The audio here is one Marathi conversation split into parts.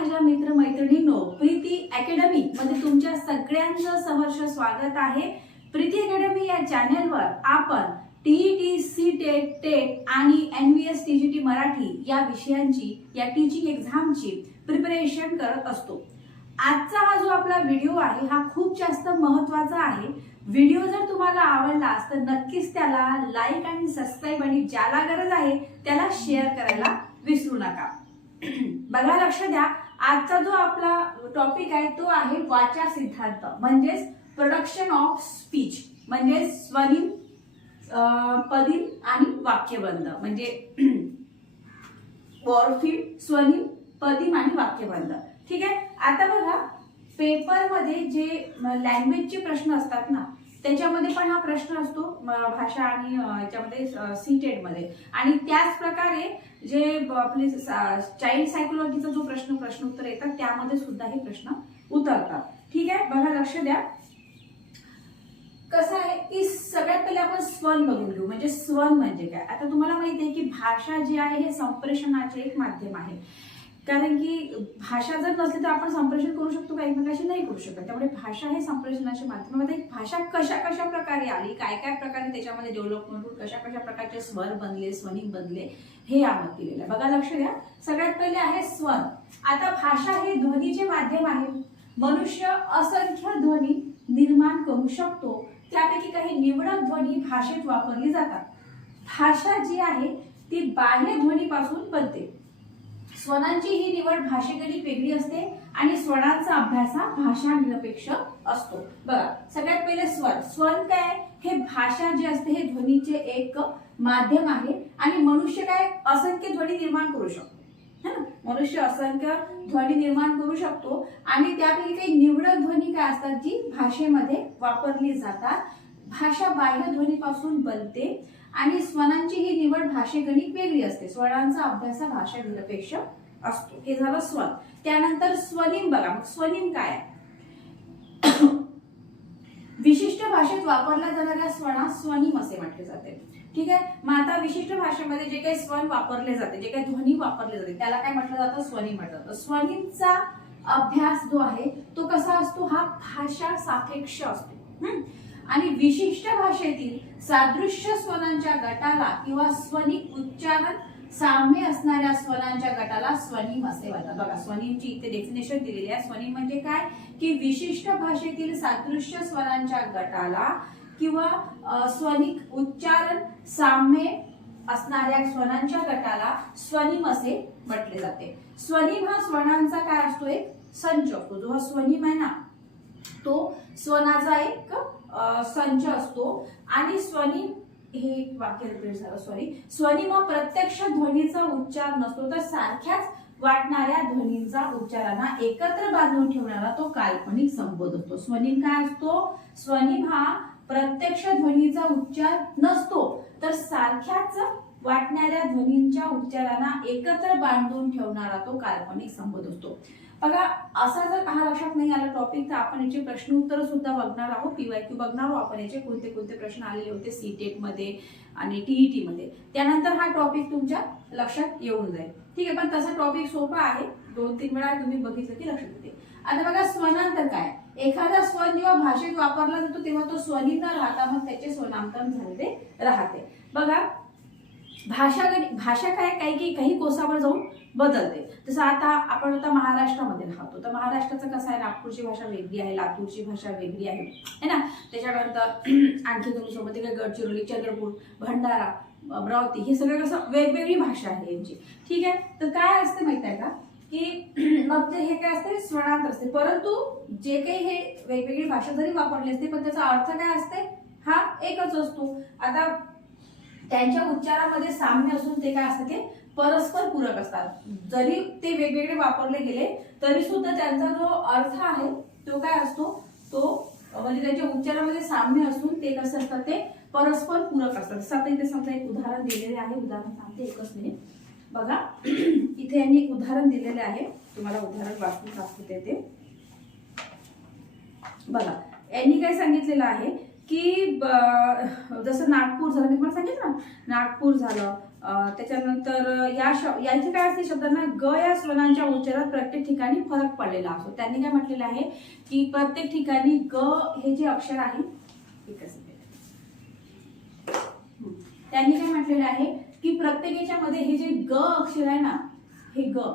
माझ्या मित्र मैत्रिणींनो, प्रीती अकॅडमी मध्ये तुमच्या सगळ्यांचं सहर्ष स्वागत आहे। प्रीती अकॅडमी या चॅनलवर आपण टीईटी, सीटेट, टेट आणि एनव्हीएस टीजीटी मराठी या विषयांची या टीचिंग एक्झामची प्रिपरेशन करत असतो। आजचा हा जो आपला व्हिडिओ आहे हा खूप जास्त महत्त्वाचा आहे। व्हिडिओ जर तुम्हाला आवडला तर नक्कीच त्याला लाईक आणि सबस्क्राइब आणि ज्याला गरज आहे त्याला शेअर करायला विसरू नका। बघा, लक्ष द्या, आजचा जो आपला टॉपिक आहे तो आहे वाचा सिद्धांत, म्हणजे प्रोडक्शन ऑफ स्पीच, म्हणजे स्वनिम, पदिम आणि वाक्यबंध, म्हणजे मॉर्फीम, स्वनिम, पदिम आणि वाक्यबंध। ठीक आहे। आता बघा, पेपर मध्ये जे लँग्वेजचे प्रश्न असतात ना, त्याच्यामध्ये पण हा प्रश्न असतो भाषा आणि याच्यामध्ये सीटेट मध्ये, आणि त्याच प्रकारे जे आपले चाइल्ड सायकोलॉजीचा जो प्रश्न उत्तर येतात त्यामध्ये सुद्धा हे प्रश्न उतरतात। ठीक आहे। बघा, लक्ष द्या, कसं आहे की सगळ्यात पहिले आपण स्वन बघून घेऊ, म्हणजे स्वन म्हणजे काय। आता तुम्हाला माहिती आहे की भाषा जी आहे हे संप्रेषणाचे एक माध्यम आहे, कारण की भाषा जर नसली तर आपण संप्रेषण करू शकतो का एकमेकांशी? नाही करू शकत। त्यामुळे भाषा हे संप्रेषणाचे माध्यम आहे। भाषा कशा कशा प्रकारे आली, काय काय प्रकारे त्याच्यामध्ये डेव्हलपमेंट होऊन कशा कशा प्रकारचे स्वर बनले, स्वनिम बनले, हे यामध्ये दिलेलं आहे। बघा, लक्ष द्या, सगळ्यात पहिले आहे स्वन। आता भाषा हे ध्वनीचे माध्यम आहे। मनुष्य असंख्य ध्वनी निर्माण करू शकतो, त्यापैकी काही निवडक ध्वनी भाषेत वापरली जातात। भाषा जी आहे ती बाह्य ध्वनीपासून बनते। स्वनांची ही निवड भाषेगणिक वेगळी असते आणि स्वनांचा अभ्यास हा भाषा निरपेक्ष असतो। बघा, सगळ्यात पहिले स्वर। स्वन काय? हे भाषा जी असते हे ध्वनीचे एक माध्यम आहे, आणि मनुष्य काय असंख्य ध्वनी निर्माण करू शकतो, है ना। मनुष्य असंख्य ध्वनी निर्माण करू शकतो, आणि त्यापैकी काही निवडक ध्वनी काय असतात जी भाषेमध्ये वापरली जातात। भाषा बाह्य ध्वनीपासून बनते आणि स्वनांची ही निवड भाषेगणिक वेगळी असते। स्वरांचा अभ्यास भाषा निरपेक्ष असतो। हे झालं स्वन। त्यानंतर स्वनिम। बघा, मग स्वनिम काय आहे? विशिष्ट भाषेत वापरल्या जाणाऱ्या स्वनास स्वनिम असे म्हटले जाते। ठीक आहे। मग आता विशिष्ट भाषेमध्ये जे काही स्वन वापरले जाते, जे काही ध्वनी वापरले जाते, त्याला काय म्हटलं जातं? स्वनिम म्हटलं जातं। स्वनिमचा अभ्यास जो आहे तो कसा असतो? हा भाषा सापेक्ष असतो। आणि विशिष्ट भाषेतील सादृश्य स्वनांच्या गटाला किंवा स्वनिक उच्चारण साम्य असणाऱ्या स्वनांच्या गटाला स्वनिम असे म्हणतात। बघा, स्वनिमची इथे डेफिनेशन दिलेली आहे। स्वनिम म्हणजे काय? की विशिष्ट भाषेतील सादृश्य स्वनांच्या गटाला किंवा स्वनिक उच्चारण साम्य असणाऱ्या स्वनांच्या गटाला स्वनिम असे म्हटले जाते। स्वनिम हा स्वनांचा काय असतो? एक संच असतो। जो हा स्वनिम आहे ना, तो स्वनाचा एक संच असतो। आणि स्वनिम हे वाक्य रिपीट झालं, सॉरी। स्वनिम हा प्रत्यक्ष ध्वनीचा उच्चार नसतो, तर सारख्याच वाटणाऱ्या ध्वनींचा उच्चारांना एकत्र बांधून ठेवणारा तो काल्पनिक संबोध असतो। स्वनिम काय असतो? स्वनिम हा प्रत्यक्ष ध्वनीचा उच्चार नसतो, तर सारख्याच वाटणाऱ्या ध्वनींच्या उच्चारांना एकत्र बांधून ठेवणारा तो काल्पनिक संबोध असतो। बघा, असा जर हा लक्षात नाही आला टॉपिक, तर आपण याचे प्रश्न उत्तर सुद्धा बघणार आहोत। पीवायक्यू बघणार आहोत आपण, याचे कोणते कोणते प्रश्न आलेले होते सीटेट मध्ये आणि टीईटी मध्ये। त्यानंतर हा टॉपिक तुमच्या लक्षात येऊन जाईल। ठीक आहे। पण तसा टॉपिक सोपा आहे, 2-3 वेळा तुम्ही बघितलं की लक्षात येते। आता बघा, स्वनांतर काय? एखादा स्वन जेव्हा भाषेत वापरला जातो तेव्हा तो स्वनिम न राहता मग त्याचे स्वनांतर झालेले राहते। बघा, भाषा काय काही कोसावर जाऊन बदलते। जसं आपण महाराष्ट्रामध्ये राहतो, तर महाराष्ट्राचं कसं आहे, नागपूरची भाषा वेगळी आहे, लातूरची भाषा वेगळी आहे, है ना। त्याच्यानंतर आणखी तुम्ही सोबत गडचिरोली, चंद्रपूर, भंडारा, अमरावती, हे सगळं कसं वेगवेगळी भाषा आहे यांची। ठीक आहे। तर काय असते माहित आहे का, की मग हे काय असते? स्वनांतर असते। परंतु जे काही हे वेगवेगळी भाषा जरी वापरली असते, पण त्याचा अर्थ काय असते? हा एकच असतो। आता त्यांच्या उच्चारामध्ये साम्य असून ते काय असतं? ते परस्पर पूरक असतात। जरी ते वेगवेगळे वापरले गेले तरी सुद्धा त्यांचा जो अर्थ आहे तो काय असतो? तो म्हणजे त्यांच्या उच्चारामध्ये साम्य असून ते कसं असतात? ते परस्पर पूरक असतात। जसं इथे समजा एक उदाहरण दिलेले आहे, उदाहरण सांगते, एकच मिनिट। बघा, इथे यांनी एक उदाहरण दिलेले आहे, तुम्हाला उदाहरण वाचून दाखवते ते। बघा, यांनी काय सांगितलेलं आहे की जसं नागपूर झालं, मी तुम्हाला सांगितलं ना, नागपूर झालं, त्याच्यानंतर या इथे काय असते शब्दांना ग या स्वनांच्या उच्चारात प्रत्येक ठिकाणी फरक पडलेला असतो. त्यांनी काय म्हटलेलं आहे की प्रत्येक ठिकाणी ग हे जे अक्षर आहे त्यांनी काय म्हटलेलं आहे की प्रत्येक याच्यामध्ये हे जे ग अक्षर आहे ना हे ग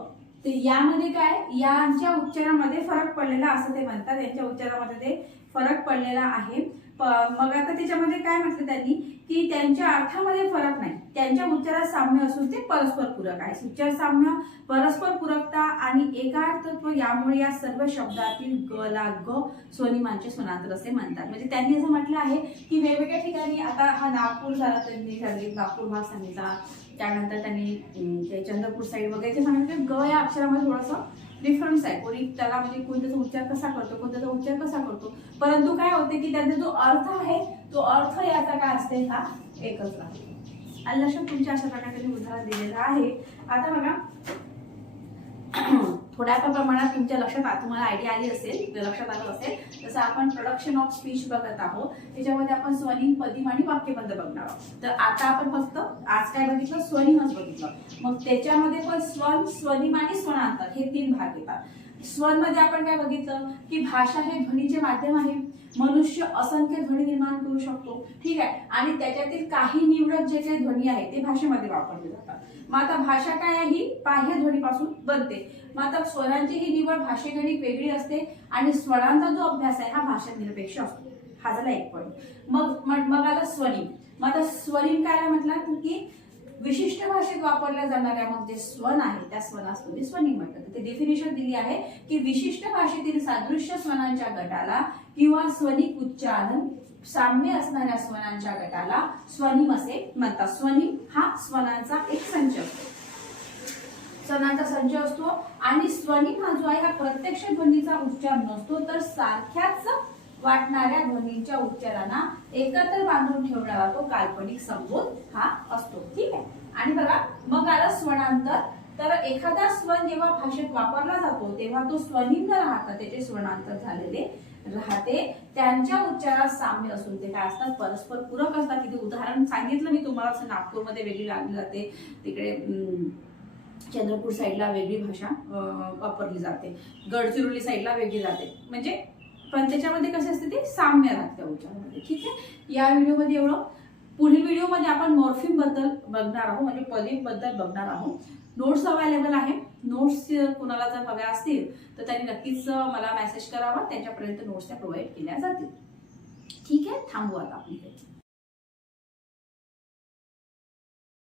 तर यामध्ये काय यांच्या उच्चारामध्ये फरक पडलेला असं ते म्हणतात. यांच्या उच्चारामध्ये ते फरक पडलेला आहे. मग आता त्याच्यामध्ये काय म्हटलं त्यांनी की त्यांच्या अर्थामध्ये फरक नाही, त्यांच्या उच्चारात साम्य असून ते परस्पर पूरक आहे. उच्चार साम्य, परस्पर पूरकता आणि एकार्थत्व यामुळे या सर्व शब्दातील ग ला ग स्वनिमांचे स्वनांतर असे म्हणतात. म्हणजे त्यांनी असं म्हटलं आहे की वेगवेगळ्या ठिकाणी आता हा नागपूर झाला त्यांनी सांगितलं, नागपूर भाग सांगितला, त्यानंतर त्यांनी चंद्रपूर साईड वगैरे सांगितलं ग या अक्षरामध्ये थोडंसं डिफरन्स आहे. कोणी त्याला म्हणजे कोणी त्याचा उच्चार कसा करतो, कोणी त्याचा उच्चार कसा करतो, परंतु काय होते की त्यांचा जो अर्थ आहे तो अर्थ याचा काय असते हा एकच राहतो. आणि लक्षात तुमच्या अशा प्रकारे उदाहरण दिलेलं आहे. आता बघा थोड्या प्रमाणात तुमच्या लक्षात तुम्हाला आयडिया आली असेल, लक्षात आलं असेल. जसं आपण प्रोडक्शन ऑफ स्पीच बघत आहोत त्याच्यामध्ये आपण स्वनिम, पदिम आणि वाक्यबंध बघणार आहोत. तर आता आपण फक्त आज काय बघितलं स्वनिमच बघितलं. मग त्याच्यामध्ये पण स्वन, स्वनिम आणि स्वनांतर हे 3 भाग येतात. स्वन मध्ये आपण काय बघितलं की भाषा हे ध्वनीचे माध्यम आहे. मनुष्य असंख्य ध्वनी निर्माण करू शकतो, ठीक आहे, आणि त्याच्यातील काही निवडक जे काही ध्वनी आहे ते भाषेमध्ये वापरले जातात. मग आता भाषा काय आहे ही बाह्य ध्वनीपासून बनते. मग आता स्वरांची ही निवड भाषेगणिक वेगळी असते आणि स्वरांचा जो अभ्यास आहे हा भाषा निरपेक्ष असतो. हा झाला एक पॉईंट. मग आला स्वनिम. मग आता स्वनिम काय म्हटलं की विशिष्ट भाषेत वापरल्या जाणाऱ्या मग जे स्वन आहे त्या स्वनास तुम्ही स्वनिम म्हणतात. ते डेफिनेशन दिली आहे की विशिष्ट भाषेतील सादृश्य स्वनांच्या गटाला किंवा स्वनिक उच्चारण साम्य असणाऱ्या स्वनांच्या गटाला स्वनिम असे म्हणतात. स्वनिम हा स्वनांचा एक संच असतो, स्वनांचा संच असतो. आणि स्वनिम हा जो आहे हा प्रत्यक्ष ध्वनीचा उच्चार नसतो तर सारख्याच वाटणाऱ्या ध्वनींच्या उच्चारांना एकत्र बांधून ठेवणारा तो काल्पनिक संबोध हा असतो, ठीक आहे. आणि बघा मग आला स्वनांतर. तर एखादा स्वन जेव्हा भाषेत वापरला जातो तेव्हा तो स्वनिम न राहता त्याचे स्वनांतर झालेले राहते. त्यांच्या उच्चारात साम्य असून ते काय असतात परस्पर पूरक असतात. तिथे उदाहरण सांगितलं मी तुम्हाला. नागपूरमध्ये वेगळी लागली जाते, तिकडे चंद्रपूर साईडला वेगळी भाषा वापरली जाते, गडचिरोली साईडला वेगळी जाते. म्हणजे पण त्याच्यामध्ये कसे असते ते साम्य राहते उच्चारामध्ये, ठीक आहे. या व्हिडिओमध्ये एवढं. पुढील व्हिडिओमध्ये आपण मॉर्फिम बद्दल बघणार आहोत, म्हणजे पदिम बद्दल बघणार आहोत. नोट्स अवेलेबल आहे. नोट्स कोणाला जर हव्या असतील तर त्यांनी नक्कीच मला मेसेज करावा, त्यांच्यापर्यंत नोट्स त्या प्रोव्हाइड केल्या जातील, ठीक आहे. थांबू आता आपण.